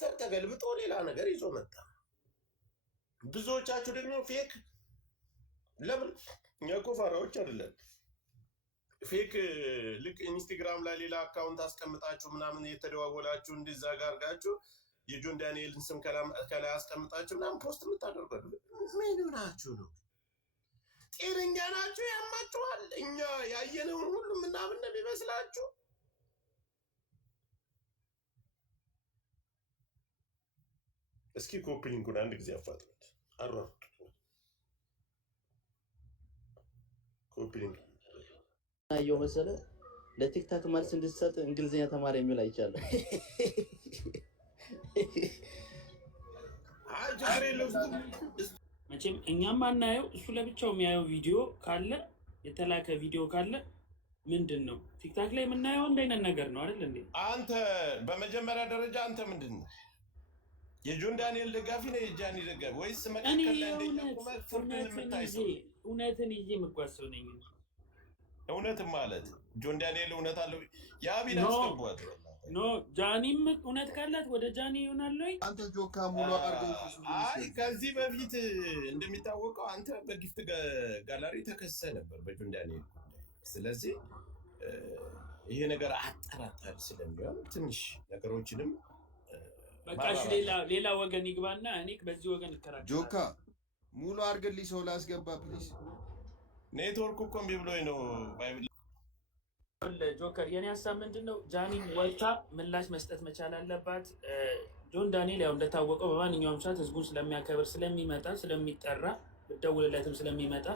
ፓስተር ተገልብጦ ሌላ ነገር ይዞ መጣ። ብዙዎቻችሁ ደግሞ ፌክ ለምን እኛ እኮ ፋራዎች አይደለም። ፌክ ልክ ኢንስታግራም ላይ ሌላ አካውንት አስቀምጣችሁ ምናምን የተደዋወላችሁ እንዲዛ ጋር አድርጋችሁ የጆን ዳንኤልን ስም ከላይ አስቀምጣችሁ ምናምን ፖስት የምታደርጉት ምን ናችሁ ነው? ጤነኛ ናችሁ? ያማችኋል? እኛ ያየነውን ሁሉ ምናምን ነው የሚመስላችሁ? እስኪ ኮፒ ሊንኩን አንድ ጊዜ አፋጥኑት። አሯሩጡት። ኮፒ ሊንክ አየው መሰለ ለቲክታክ መልስ እንድትሰጥ እንግሊዝኛ ተማሪ የሚል አይቻለሁ። መቼም እኛም አናየው፣ እሱ ለብቻው የሚያየው ቪዲዮ ካለ የተላከ ቪዲዮ ካለ ምንድን ነው ቲክታክ ላይ የምናየው አንድ አይነት ነገር ነው አይደል እንዴ? አንተ በመጀመሪያ ደረጃ አንተ ምንድን ነው የጆን ዳንኤል ደጋፊ ነው የጃኒ ደጋፊ ወይስ መካከል ላይ እውነትን ይዤ የምጓዝ ሰው ነኝ? እውነት ማለት ጆን ዳንኤል እውነት አለው የአቢን አስገቧት ኖ ጃኒም እውነት ካላት ወደ ጃኒ ይሆናል ወይ? አንተ ጆካ ሙሉ አድርገው አይ ከዚህ በፊት እንደሚታወቀው አንተ በጊፍት ጋላሪ ተከሰ ነበር በጆን ዳንኤል። ስለዚህ ይሄ ነገር አጠራጣሪ ስለሚሆን ትንሽ ነገሮችንም በቃሽ ሌላ ወገን ይግባና እኔ በዚህ ወገን እከራከራለሁ። ጆካ ሙሉ አድርገልኝ ሰው ላስገባ ፕሊዝ። ኔትወርክ እኮ እምቢ ብሎኝ ነው። ጆከር የኔ ሀሳብ ምንድነው? ጃኒን ወልታ ምላሽ መስጠት መቻል አለባት። ጆን ዳንኤል ያው እንደታወቀው በማንኛውም ሰዓት ህዝቡን ስለሚያከብር ስለሚመጣ ስለሚጠራ ደውልለትም ስለሚመጣ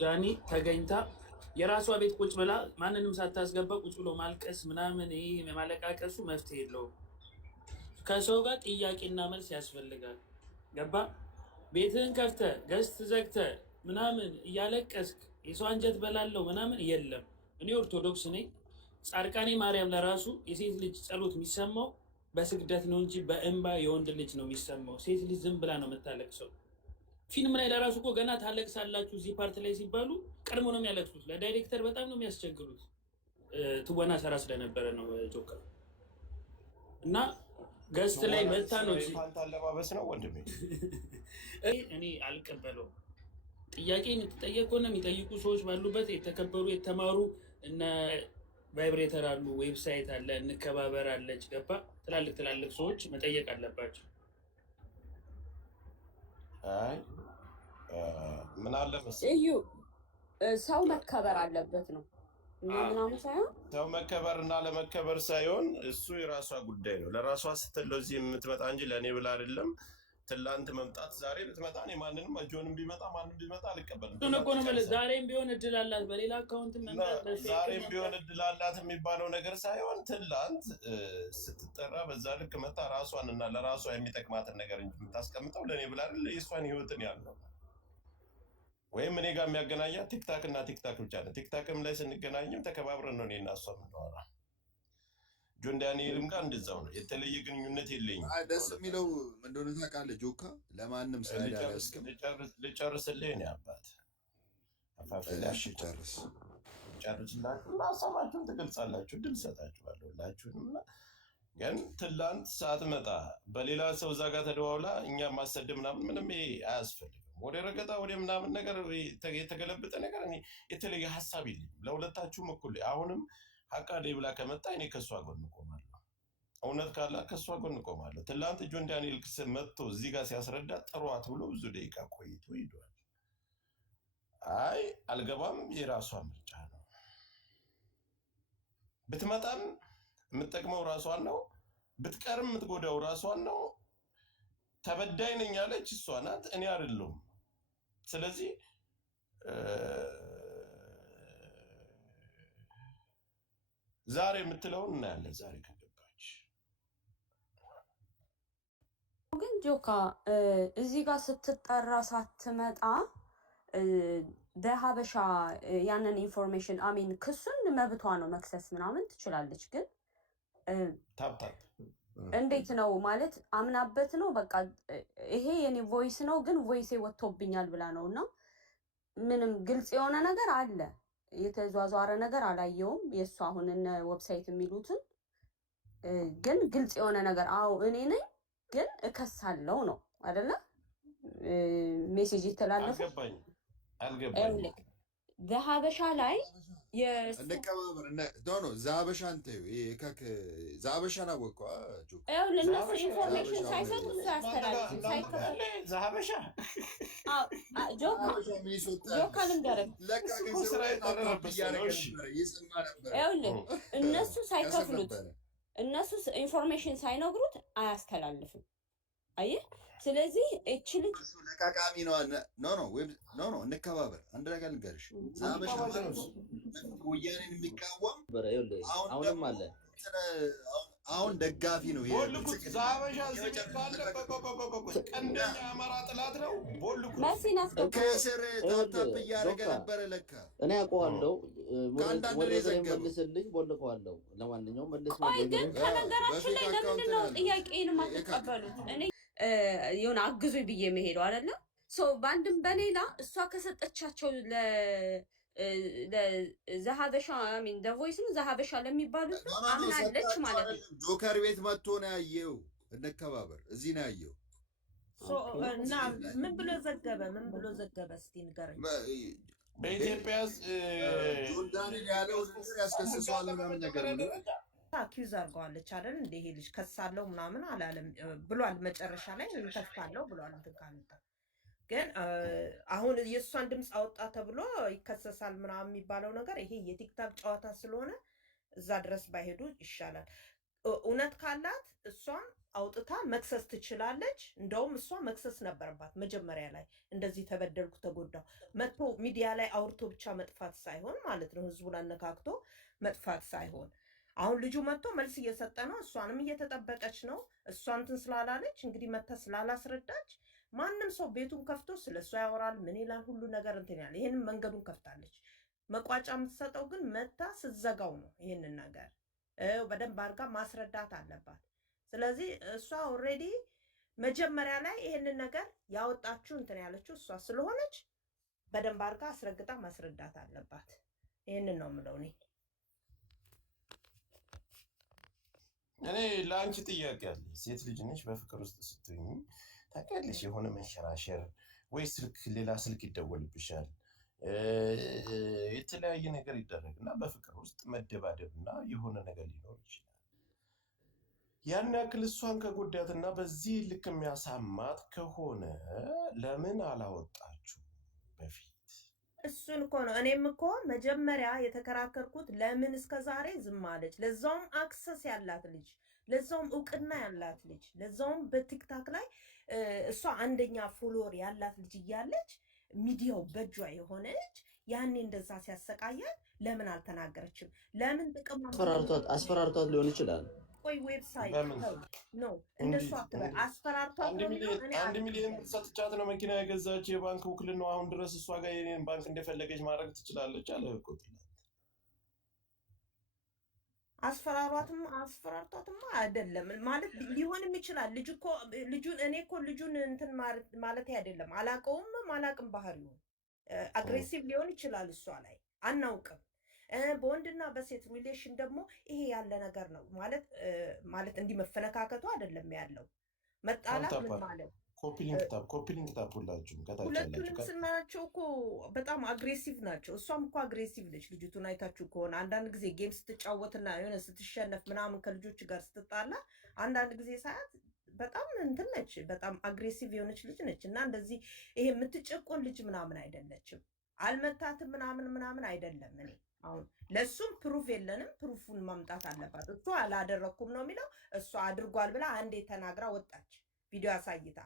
ዳኒ ተገኝታ የራሷ ቤት ቁጭ ብላ ማንንም ሳታስገባ ቁጭ ብሎ ማልቀስ ምናምን ይሄ ማለቃቀሱ መፍትሄ የለውም። ከሰው ጋር ጥያቄና መልስ ያስፈልጋል። ገባ? ቤትህን ከፍተህ ገዝት ዘግተህ ምናምን እያለቀስክ የሰው አንጀት በላለው ምናምን የለም። እኔ ኦርቶዶክስ ነኝ። ጻድቃኔ ማርያም ለራሱ የሴት ልጅ ጸሎት የሚሰማው በስግደት ነው እንጂ በእንባ የወንድ ልጅ ነው የሚሰማው። ሴት ልጅ ዝም ብላ ነው የምታለቅሰው። ፊልም ላይ ለራሱ እኮ ገና ታለቅሳላችሁ እዚህ ፓርት ላይ ሲባሉ ቀድሞ ነው የሚያለቅሱት። ለዳይሬክተር በጣም ነው የሚያስቸግሩት። ትወና ሰራ ስለነበረ ነው ጆከር እና ገስት ላይ መታ ነው አለባበስ ነው ወንድሜ። እኔ አልቀበለውም። ጥያቄ የምትጠየቅ ከሆነ የሚጠይቁ ሰዎች ባሉበት የተከበሩ የተማሩ እነ ቫይብሬተር አሉ፣ ዌብሳይት አለ፣ እንከባበር አለች። ገባ? ትላልቅ ሰዎች መጠየቅ አለባቸው። አይ ምን አለ መሰለኝ እዩ ሰው መከበር አለበት ነው ምናምን ሳይሆን ሰው መከበር እና ለመከበር ሳይሆን እሱ የራሷ ጉዳይ ነው። ለራሷ ስትል እዚህ የምትመጣ እንጂ ለእኔ ብላ አይደለም። ትላንት መምጣት ዛሬ ብትመጣ እኔ ማንንም ጆንም ቢመጣ ማንም ቢመጣ አልቀበልም። ዛሬም ቢሆን እድል አላት በሌላ አካውንት መምጣት። ዛሬም ቢሆን እድል አላት የሚባለው ነገር ሳይሆን ትላንት ስትጠራ በዛ ልክ መጣ ራሷን እና ለራሷ የሚጠቅማትን ነገር እንጂ የምታስቀምጠው ለእኔ ብላ አይደል። የእሷን ህይወትን ያለው ወይም እኔ ጋር የሚያገናኛት ቲክታክ እና ቲክታክ ብቻ ነው። ቲክታክም ላይ ስንገናኝም ተከባብረን ነው እኔ እና እሷ የምናወራ። ጆን ዳንኤልም ጋር እንደዛው ነው። የተለየ ግንኙነት የለኝም። ደስ የሚለው እንደሆነ ታውቃለህ ጆካ ለማንም ልጨርስልህ ነው አባት አፋፍላሽ ጨርስላችሁ ሀሳባችሁን ትገልጻላችሁ። ድል ሰጣችኋለሁ ሁላችሁንም። ግን ትላንት ሳትመጣ በሌላ ሰው እዛ ጋር ተደዋውላ እኛ ማሰደብ ምናምን ምንም አያስፈልግም። ወደ ረገጣ ወደ ምናምን ነገር የተገለበጠ ነገር የተለየ ሀሳብ የለኝም። ለሁለታችሁም እኩል አሁንም ሀቃ ብላ ከመጣ እኔ ከእሷ ጎን እቆማለሁ። እውነት ካላ ከእሷ ጎን እቆማለሁ። ትላንት ጆን ዳንኤል መጥቶ እዚህ ጋር ሲያስረዳ ጥሯት ብሎ ብዙ ደቂቃ ቆይቶ ሂዷል። አይ አልገባም፣ የራሷ ምርጫ ነው። ብትመጣም የምትጠቅመው ራሷን ነው፣ ብትቀርም የምትጎዳው ራሷን ነው። ተበዳይ ነኝ ያለች እሷ ናት፣ እኔ አይደለሁም። ስለዚህ ዛሬ የምትለውን እናያለን። ዛሬ ከገባች ግን ጆካ እዚህ ጋር ስትጠራ ሳትመጣ በሀበሻ ያንን ኢንፎርሜሽን አሚን ክሱን መብቷ ነው መክሰስ ምናምን ትችላለች። ግን ታብታብ እንዴት ነው ማለት አምናበት ነው በቃ ይሄ የኔ ቮይስ ነው ግን ቮይሴ ወጥቶብኛል ብላ ነው። እና ምንም ግልጽ የሆነ ነገር አለ የተዟዟረ ነገር አላየውም። የእሱ አሁን እነ ዌብሳይት የሚሉትን ግን ግልጽ የሆነ ነገር አዎ እኔ ነኝ ግን እከሳለሁ ነው አይደለ? ሜሴጅ የተላለፈው አልገባኝም። ዘሀበሻ ላይ እንከባበር ኖ ዛበሻን ተይው። ይሄ ከክ ዛበሻን አወቀው ለእነሱ ኢንፎርሜሽን ሳይሰጡ ያስተላልፉ ሳይከፈል ዛበሻ ጆካ ልንገርህ እነሱ ሳይከፍሉት እነሱ ኢንፎርሜሽን ሳይነግሩት አያስተላልፍም። አየህ፣ ስለዚህ እቺ ልጅ ለቃቃሚ ነው። ኖ እንከባበር። አንድ ነገር ልንገርሽ፣ ዛበሻ ወያኔን የሚቃወም አሁንም አለ አሁን ደጋፊ ነው። ዛበሻ ቀንደኛ አማራ ጥላት ነው። መሲን አስገባ ከስር ታፕ እያደረገ ነበረ። ለካ እኔ አውቀዋለሁ። መልስልኝ ቦልቀዋለሁ። ለማንኛውም መልስ ግን ከነገራችን ላይ ለምንድን ነው ጥያቄን የማትቀበሉት? እኔ የሆነ አግዙ ብዬ መሄዱ አይደለም በአንድም በሌላ እሷ ከሰጠቻቸው ለዘሀበሻ ሚን ቮይስ ነው ዘሀበሻ ለሚባሉት አምናለች ማለት ነው። ጆከር ቤት መጥቶ ነው ያየው። እንከባበር እዚህ ነው ያየው እና ምን ብሎ ዘገበ? እስቲ ንገረኝ። በኢትዮጵያ ጆርዳን ያለው ነገር ያስከስሰዋል ምናምን ነገር ነው አኪዝ አድርገዋለች አይደል? እንደ ይሄ ልጅ ከሳለው ምናምን አላለም ብሏል። መጨረሻ ላይ ተስፋለው ብሏል። እንትን ካልመጣ ግን አሁን የእሷን ድምፅ አወጣ ተብሎ ይከሰሳል ምናምን የሚባለው ነገር ይሄ የቲክታክ ጨዋታ ስለሆነ እዛ ድረስ ባይሄዱ ይሻላል። እውነት ካላት እሷን አውጥታ መክሰስ ትችላለች። እንደውም እሷ መክሰስ ነበረባት መጀመሪያ ላይ እንደዚህ ተበደልኩ ተጎዳው መጥቶ ሚዲያ ላይ አውርቶ ብቻ መጥፋት ሳይሆን ማለት ነው፣ ህዝቡን አነካክቶ መጥፋት ሳይሆን አሁን ልጁ መጥቶ መልስ እየሰጠ ነው። እሷንም እየተጠበቀች ነው። እሷ እንትን ስላላለች እንግዲህ መታ ስላላስረዳች ማንም ሰው ቤቱን ከፍቶ ስለሷ ያወራል። ምን ይላል ሁሉ ነገር እንትን ያለ ይሄንን መንገዱን ከፍታለች። መቋጫ የምትሰጠው ግን መታ ስትዘጋው ነው። ይሄንን ነገር በደንብ አድርጋ ማስረዳት አለባት። ስለዚህ እሷ ኦልሬዲ መጀመሪያ ላይ ይሄንን ነገር ያወጣችው እንትን ያለችው እሷ ስለሆነች በደንብ አድርጋ አስረግጣ ማስረዳት አለባት። ይሄንን ነው የምለው እኔ። እኔ ለአንቺ ጥያቄ አለ። ሴት ልጅ ነሽ፣ በፍቅር ውስጥ ስትሆኚ ታውቂያለሽ፣ የሆነ መንሸራሸር ወይ ስልክ ሌላ ስልክ ይደወልብሻል፣ የተለያየ ነገር ይደረግ እና በፍቅር ውስጥ መደባደብ እና የሆነ ነገር ሊኖር ይችላል። ያን ያክል እሷን ከጎዳትና በዚህ ልክ የሚያሳማት ከሆነ ለምን አላወጣችሁ በፊት? እሱን እኮ ነው እኔም እኮ መጀመሪያ የተከራከርኩት። ለምን እስከ ዛሬ ዝም አለች? ለዛውም አክሰስ ያላት ልጅ፣ ለዛውም እውቅና ያላት ልጅ፣ ለዛውም በቲክታክ ላይ እሷ አንደኛ ፎሎወር ያላት ልጅ እያለች ሚዲያው በእጇ የሆነች ያኔ እንደዛ ሲያሰቃያት ለምን አልተናገረችም? ለምን ጥቅም አስፈራርቷት ሊሆን ይችላል። ቆይ ዌብሳይት ነው እንደሱ አትበል። አስፈራርቷት አንድ ሚሊዮን ሰጥቻት ነው መኪና የገዛች የባንክ ውክልና ነው። አሁን ድረስ እሷ ጋር የኔን ባንክ እንደፈለገች ማድረግ ትችላለች አለ እኮ ትላለች። አስፈራርቷትማ አይደለም ማለት ሊሆንም ይችላል። ልጁን እኔ እኮ ልጁን እንትን ማለት አይደለም አላቅም ባህሪውን አግሬሲቭ ሊሆን ይችላል እሷ ላይ አናውቅም። በወንድና በሴት ሪሌሽን ደግሞ ይሄ ያለ ነገር ነው ማለት እንዲህ መፈነካከቱ አይደለም ያለው መጣላት ምን ማለት ኮፒሊንግ ታፕ ሁላችሁም ከታች ሁለቱንም ስናያቸው እኮ በጣም አግሬሲቭ ናቸው። እሷም እኮ አግሬሲቭ ነች። ልጅቱን አይታችሁ ከሆነ አንዳንድ ጊዜ ጌም ስትጫወትና የሆነ ስትሸነፍ ምናምን ከልጆች ጋር ስትጣላ አንዳንድ ጊዜ ሳያት በጣም እንትን ነች። በጣም አግሬሲቭ የሆነች ልጅ ነች እና እንደዚህ ይሄ የምትጨቆን ልጅ ምናምን አይደለችም። አልመታትም ምናምን አይደለም። እኔ አሁን ለሱም ፕሩፍ የለንም። ፕሩፉን ማምጣት አለባት። እሷ አላደረኩም ነው የሚለው። እሷ አድርጓል ብላ አንዴ ተናግራ ወጣች፣ ቪዲዮ አሳይታ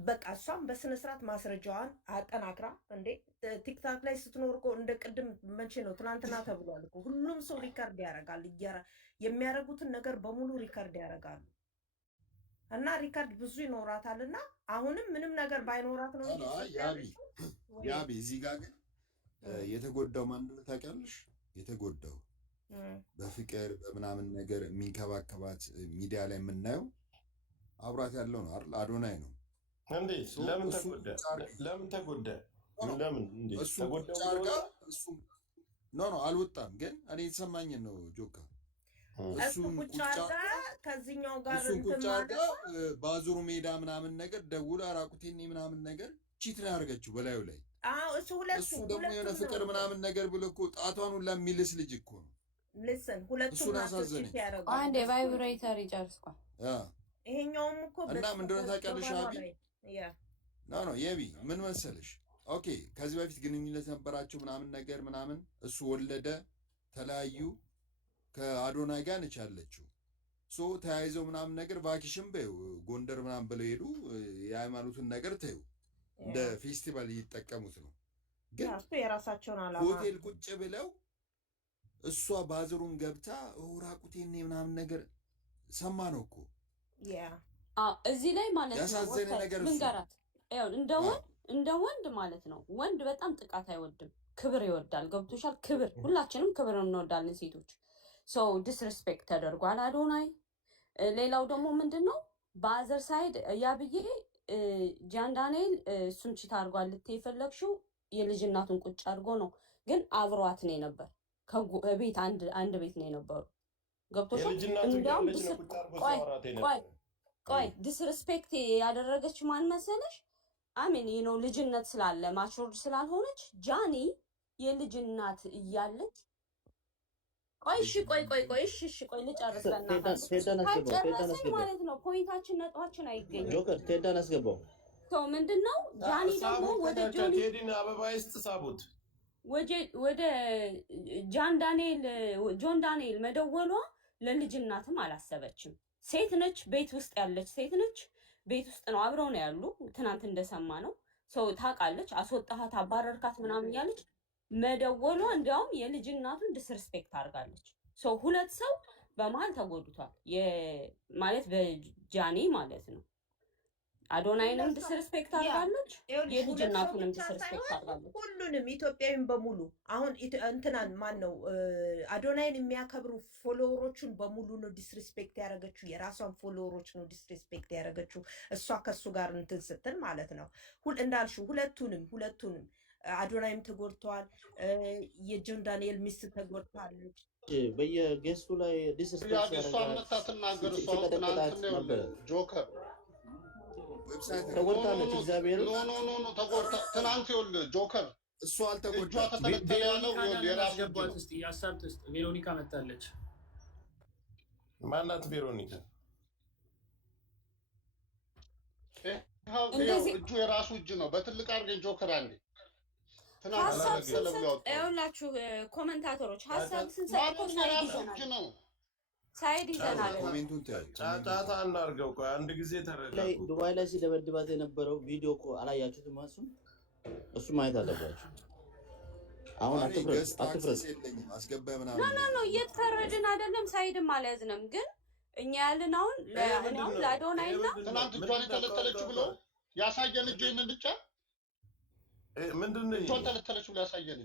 በቃ እሷም በስነ ስርዓት ማስረጃዋን አጠናክራ እንዴ ቲክታክ ላይ ስትኖር እኮ እንደ ቅድም መቼ ነው ትናንትና ተብሏል እኮ ሁሉም ሰው ሪከርድ ያደርጋል። የሚያደርጉትን ነገር በሙሉ ሪከርድ ያደርጋሉ እና ሪከርድ ብዙ ይኖራታል እና አሁንም ምንም ነገር ባይኖራት ነው ያቢ እዚህ ጋር ግን የተጎዳው ማን እንደሆነ ታውቂያለሽ? የተጎዳው በፍቅር በምናምን ነገር የሚንከባከባት ሚዲያ ላይ የምናየው አብራት ያለው ነው አይደል? አዶናይ ነው። እንዴት? ለምን ተጎዳ? ለምን ተጎዳ? ለምን እንዴት ተጎዳ? እሱ ኖ አልወጣም። ግን እኔ የተሰማኝን ነው ጆካ። እሱን ቁጭ አርጋ ከዚህኛው ጋር እሱን እንትን ቁጭ አርጋ ማለት ባዙሩ ሜዳ ምናምን ነገር ደውላ ራቁቴኔ ምናምን ነገር ቺት ነው ያደረገችው በላዩ ላይ። እሱ ሁለቱ እሱ ደግሞ የሆነ ፍቅር ምናምን ነገር ብሎ እኮ ጣቷን ሁላ የሚልስ ልጅ እኮ ነው። ልስን ሁለቱም እሱን ናቸው አሳዘነኝ። ቺት ያደረጉት። አንዴ ቫይብሬተር ይጨርስኳል። ይሄኛውም እኮ እና ምን እንደሆነ ታውቂያለሽ አቢ? ያ ኖ የቢ ምን መሰለሽ፣ ኦኬ ከዚህ በፊት ግንኙነት ነበራቸው ምናምን ነገር ምናምን፣ እሱ ወለደ፣ ተለያዩ፣ ከአዶናይ ጋር ነች ያለችው። ሶ ተያይዘው ምናምን ነገር ቫኬሽን በይው ጎንደር ምናምን ብለው ሄዱ። የሃይማኖቱን ነገር ተይው፣ እንደ ፌስቲቫል እየተጠቀሙት ነው። ግን እሱ የራሳቸውን አላማ ሆቴል ቁጭ ብለው እሷ ባዝሩን ገብታ ራቁቴኔ ምናምን ነገር ሰማ ነው እኮ እዚህ ላይ ማለት ነው። ያሳዘነ ነገር እሱ ልንገራት፣ እንደ ወንድ ማለት ነው። ወንድ በጣም ጥቃት አይወድም፣ ክብር ይወዳል። ገብቶሻል? ክብር፣ ሁላችንም ክብር እንወዳለን ሴቶች። ሰው ዲስሪስፔክት ተደርጓል አዶናይ። ሌላው ደግሞ ምንድን ነው በአዘር ሳይድ ያብዬ ጃን ዳንኤል እሱን ቺት አድርጓል ልትይ የፈለግሽው የልጅ እናቱን ቁጭ አድርጎ ነው፣ ግን አብሯት ነው የነበር ከቤት አንድ ቤት ነው የነበሩ። ገብቶሻል? እንዲያውም ቆይ ዲስሪስፔክት ያደረገች ማን መሰለሽ? አሜን ነው ልጅነት ስላለ ማቹርድ ስላልሆነች ጃኒ የልጅ እናት እያለች ቆይ ልጨርስ በእናትህ ማለት ነው። ፖይንታችን ነጥባችን አይገኝም። ጆከር ቴዳን አስገባው። ሰው ምንድን ነው ጃኒ ደግሞ ወደ ቴዲን አበባ ይስጥ ሳቡት ወደ ጆን ዳንኤል መደወሏ ለልጅ እናትም አላሰበችም። ሴት ነች፣ ቤት ውስጥ ያለች ሴት ነች። ቤት ውስጥ ነው አብረው ነው ያሉ። ትናንት እንደሰማ ነው ሰው ታውቃለች። አስወጣሃት፣ አባረርካት ምናምን ያለች መደወሏ እንዲያውም የልጅ እናቱን ዲስሪስፔክት አድርጋለች። ሰው ሁለት ሰው በመሀል ተጎድቷል ማለት በጃኒ ማለት ነው። አዶናይንም ዲስሪስፔክት አድርጋለች፣ የልጅ እናቱንም ዲስሪስፔክት አድርጋለች። ሁሉንም ኢትዮጵያዊን በሙሉ አሁን እንትናን ማን ነው አዶናይን የሚያከብሩ ፎሎወሮቹን በሙሉ ነው ዲስሪስፔክት ያደረገችው። የራሷን ፎሎወሮች ነው ዲስሪስፔክት ያደረገችው እሷ ከሱ ጋር እንትን ስትል ማለት ነው። እንዳልሽው ሁለቱንም አዶናይም ተጎድተዋል። የጆን ዳንኤል ሚስት ተጎድታለች። በየጌስቱ ላይ ዲስሪስፔክት ያደርጋል። ጆከር ተጎድታለች። እግዚአብሔር ኖ ተጎድታ ትናንት ይኸውልህ ጆከር እሷ አልተጎዳ ተተለተለ ያለው የራሱ ቬሮኒካ መጣለች። ማናት ቬሮኒካ? እጁ የራሱ እጅ ነው። በትልቅ አድርገን ጆከር አንዴ ይኸውላችሁ ኮመንታተሮች ሀሳብ ስንሰጥ ሳይድ ይዘናል። ጫጫታ እናድርገው። ቆይ አንድ ጊዜ ተረጋጉ። ዱባይ ላይ ሲደበድባት የነበረው ቪዲዮ እኮ አላያችሁትም? እሱ ማየት አለባችሁ። አሁን አትፍረስ። ኖ እየተፈረድን አይደለም፣ ሳይድም አልያዝንም። ግን እኛ ያልን አሁን ለአዶናይና ትናንት እጇን የተለተለች ብሎ ያሳየን እጅ ብቻ ምንድን ነው እጇን ተለተለች ብሎ ያሳየን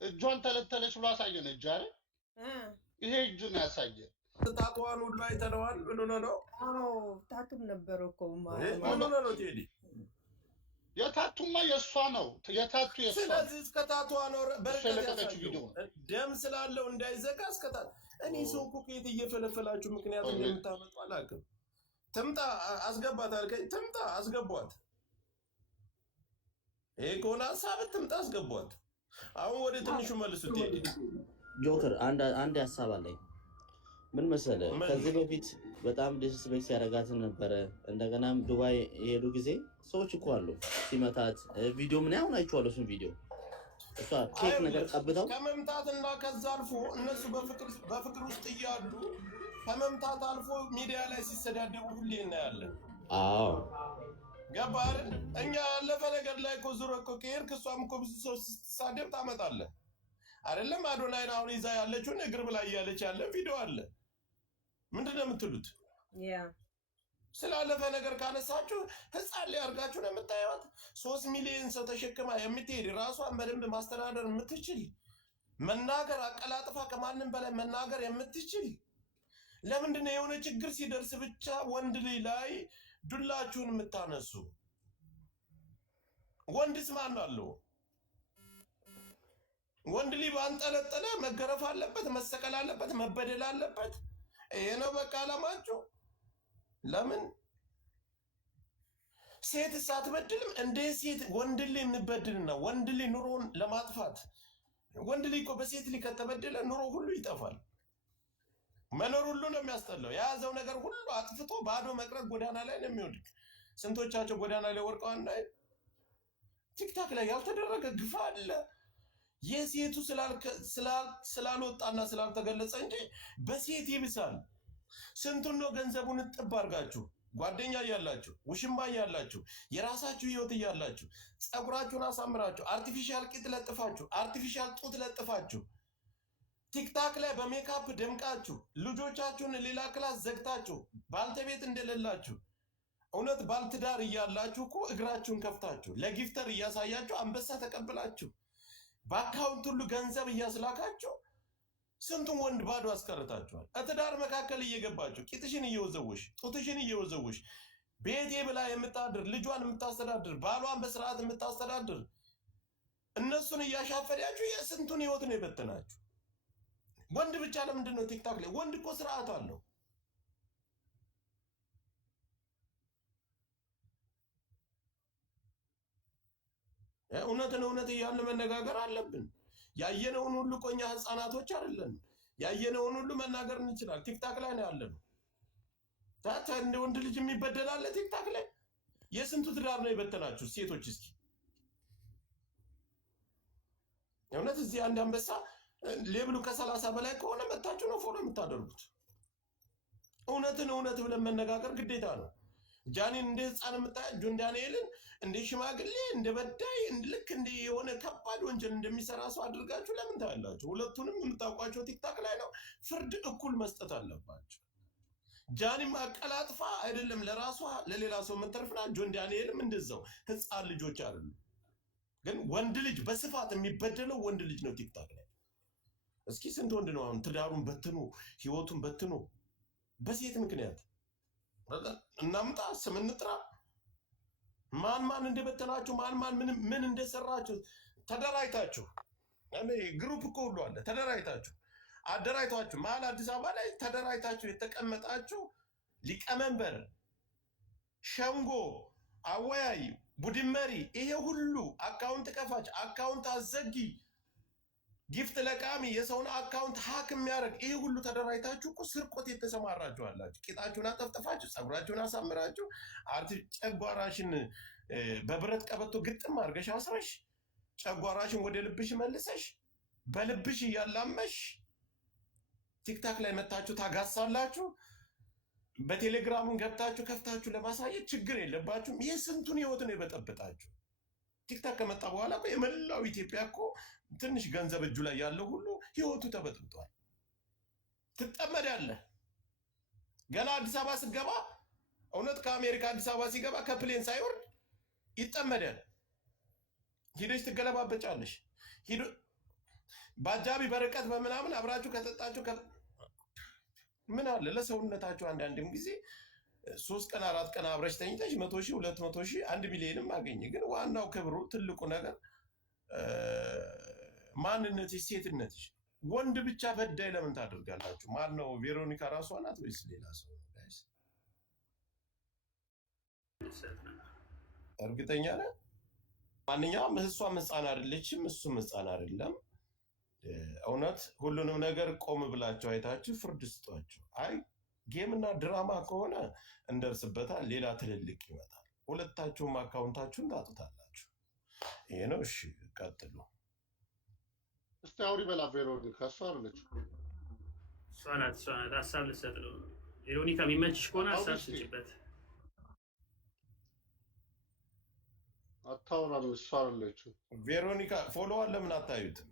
እጇን ተለተለች ብሎ ያሳየን እጅ አይደል? ይሄ እጁ ነው ያሳየን። ታቷን ሁሉ አይተነዋል። ምን ሆነ ነው? ታቱም ነበር እኮ ምን ሆነ ነው ቴዲ? የታቱማ የእሷ ነው። የታቱ የእሷ። ስለዚህ እስከ ታቷ ነው በርከት ያሳየው ደም ስላለው እንዳይዘጋ እስከ ታቱ። እኔ ሰው እኮ ከየት እየፈለፈላችሁ ምክንያት እንደምታመጡ አላውቅም። ትምጣ አስገባት አልከኝ። ትምጣ አስገቧት። ይሄ ከሆነ ሀሳብ ትምጣ አስገቧት። አሁን ወደ ትንሹ መልሱት ቴዲ። ጆከር አንድ ሀሳብ አለኝ። ምን መሰለህ፣ ከዚህ በፊት በጣም ዲስሪስፔክት ሲያደርጋትን ነበረ። እንደገናም ዱባይ የሄዱ ጊዜ ሰዎች እኮ አሉ ሲመታት ቪዲዮ ምን ያሁን አይቼዋለሁ። እሱን ቪዲዮ እሷ ኬክ ነገር ቀብተው ከመምታትና ከዛ አልፎ እነሱ በፍቅር ውስጥ እያሉ ከመምታት አልፎ ሚዲያ ላይ ሲሰዳደቡ ሁሌ እናያለን። አዎ ገባህ አይደል? እኛ ያለፈ ነገር ላይ እኮ ዙሮ እኮ ከሄድክ እሷም እኮ ብዙ ሰው ስትሳደብ ታመጣለህ አይደለም? አዶናይን አሁን ይዛ ያለችውን እግር ብላ እያለች ያለ ቪዲዮ አለ። ምንድን ነው የምትሉት? ስላለፈ ነገር ካነሳችሁ ህፃን ላይ አድርጋችሁ ነው የምታዩት። 3 ሚሊዮን ሰው ተሸክማ የምትሄድ ራሷን በደንብ ማስተዳደር የምትችል መናገር አቀላጥፋ ከማንም በላይ መናገር የምትችል ለምንድን ነው የሆነ ችግር ሲደርስ ብቻ ወንድ ልጅ ላይ ዱላችሁን የምታነሱ? ወንድስ ማን አለው? ወንድ ልጅ ባንጠለጠለ መገረፍ አለበት፣ መሰቀል አለበት፣ መበደል አለበት። ይሄ ነው በቃ ዓላማችሁ። ለምን ሴት ሳትበድልም እንደ ሴት ወንድ ልጅ እንበድልና ወንድ ልጅ ኑሮን ለማጥፋት ወንድ ልጅ እኮ በሴት ልጅ ከተበደለ ኑሮ ሁሉ ይጠፋል። መኖር ሁሉ ነው የሚያስጠላው። የያዘው ነገር ሁሉ አጥፍቶ ባዶ መቅረት ጎዳና ላይ ነው የሚወድቅ። ስንቶቻቸው ጎዳና ላይ ወርቀዋል። እና ቲክታክ ላይ ያልተደረገ ግፍ አለ። የሴቱ ስላልወጣና ስላልተገለጸ እንጂ በሴት ይብሳል። ስንቱን ነው ገንዘቡን ጥብ አድርጋችሁ ጓደኛ እያላችሁ ውሽማ እያላችሁ የራሳችሁ ህይወት እያላችሁ ፀጉራችሁን አሳምራችሁ አርቲፊሻል ቂጥ ለጥፋችሁ አርቲፊሻል ጡት ለጥፋችሁ ቲክታክ ላይ በሜካፕ ደምቃችሁ ልጆቻችሁን ሌላ ክላስ ዘግታችሁ ባልተቤት እንደሌላችሁ እውነት ባልትዳር እያላችሁ እኮ እግራችሁን ከፍታችሁ ለጊፍተር እያሳያችሁ አንበሳ ተቀብላችሁ በአካውንት ሁሉ ገንዘብ እያስላካችሁ ስንቱን ወንድ ባዶ አስቀርታችኋል። እትዳር መካከል እየገባችሁ ቂጥሽን እየወዘውሽ ጡትሽን እየወዘውሽ ቤቴ ብላ የምታድር ልጇን የምታስተዳድር ባሏን በስርዓት የምታስተዳድር እነሱን እያሻፈዳችሁ የስንቱን ህይወት ነው የበተናችሁ። ወንድ ብቻ ለምንድን ነው ቲክታክ ላይ? ወንድ እኮ ስርዓት አለው። እውነትን እውነት እያለ መነጋገር አለብን። ያየነውን ሁሉ ቆኛ ህፃናቶች አይደለን። ያየነውን ሁሉ መናገር እንችላል። ቲክታክ ላይ ነው ያለነው። ታታ እንደ ወንድ ልጅ የሚበደላል ቲክታክ ላይ። የስንቱ ትዳር ነው የበተናችሁ ሴቶች? እስኪ እውነት እዚህ አንድ አንበሳ ሌብሉ ከ30 በላይ ከሆነ መታችሁ ነው ፎሎ የምታደርጉት። እውነትን እውነት ብለን መነጋገር ግዴታ ነው። ጃኒን እንደ ህፃን የምታያት ጆን ዳንኤልን እንደ ሽማግሌ እንደ በዳይ ልክ እንደ የሆነ ከባድ ወንጀል እንደሚሰራ ሰው አድርጋችሁ ለምን ታያላችሁ? ሁለቱንም የምታውቋቸው ቲክታክ ላይ ነው። ፍርድ እኩል መስጠት አለባቸው። ጃኒም አቀላጥፋ አይደለም ለራሷ ለሌላ ሰው የምትተርፍና ጆን ዳንኤልም እንደዛው ህፃን ልጆች አይደሉም። ግን ወንድ ልጅ በስፋት የሚበደለው ወንድ ልጅ ነው ቲክታክ ላይ። እስኪ ስንት ወንድ ነው አሁን ትዳሩን በትኖ ህይወቱን በትኖ በሴት ምክንያት እናምጣ ስም እንጥራ። ማን ማን እንደበተናችሁ ማን ማን ምን እንደሰራችሁ ተደራጅታችሁ እኔ ግሩፕ እኮ ሁሉ አለ። ተደራጅታችሁ አደራጅታችሁ መሀል አዲስ አበባ ላይ ተደራጅታችሁ የተቀመጣችሁ ሊቀመንበር፣ ሸንጎ፣ አወያይ፣ ቡድን መሪ ይሄ ሁሉ አካውንት ከፋች፣ አካውንት አዘጊ፣ ጊፍት ለቃሚ፣ የሰውን አካውንት ሀክ የሚያደርግ ይሄ ሁሉ ተደራጅታችሁ እኮ ስርቆት የተሰማራችሁ አላችሁ። ቂጣችሁን አጠፍጥፋችሁ ፀጉራችሁን አሳምራችሁ ጨጓራሽን በብረት ቀበቶ ግጥም አድርገሽ አስረሽ ጨጓራሽን ወደ ልብሽ መልሰሽ በልብሽ እያላመሽ ቲክታክ ላይ መታችሁ ታጋሳላችሁ። በቴሌግራምን ገብታችሁ ከፍታችሁ ለማሳየት ችግር የለባችሁም። ይህ ስንቱን ህይወት ነው የበጠበጣችሁ። ቲክታክ ከመጣ በኋላ እኮ የመላው ኢትዮጵያ እኮ ትንሽ ገንዘብ እጁ ላይ ያለው ሁሉ ህይወቱ ተበጥብጧል። ትጠመዳለህ። ገና አዲስ አበባ ስትገባ እውነት ከአሜሪካ አዲስ አበባ ሲገባ ከፕሌን ሳይወርድ ይጠመዳል። ሂደሽ ትገለባበጫለሽ። በአጃቢ በርቀት በምናምን አብራችሁ ከጠጣችሁ ምን አለ ለሰውነታችሁ አንዳንድም ጊዜ 3 ቀን 4 ቀን አብረሽ ተኝተሽ 100,000 200,000 1 ሚሊዮንም አገኘ። ግን ዋናው ክብሩ ትልቁ ነገር ማንነትሽ፣ ሴትነትሽ። ወንድ ብቻ በዳይ ለምን ታደርጋላችሁ? ማን ነው? ቬሮኒካ ራሷ ናት ወይስ ሌላ ሰው ነው? ጋይስ እርግጠኛ ነህ? ማንኛውም እሷም ህፃን አይደለችም፣ እሱም ህፃን አይደለም። እውነት ሁሉንም ነገር ቆም ብላችሁ አይታችሁ ፍርድ ስጧቸው። አይ ጌምና ድራማ ከሆነ እንደርስበታል። ሌላ ትልልቅ ይመጣል። ሁለታችሁም አካውንታችሁን ታጡታላችሁ። ይሄ ነው። እሺ ቀጥሉ። እስቲ አውሪ በላ ቬሮኒካ። እሷ አለች እሷ ናት ሀሳብ ልትሰጥ ነው። ቬሮኒካ የሚመችሽ ከሆነ ሀሳብ ስጭበት። አታውራም። እሷ አለች ቬሮኒካ ፎሎዋን ለምን አታዩትም?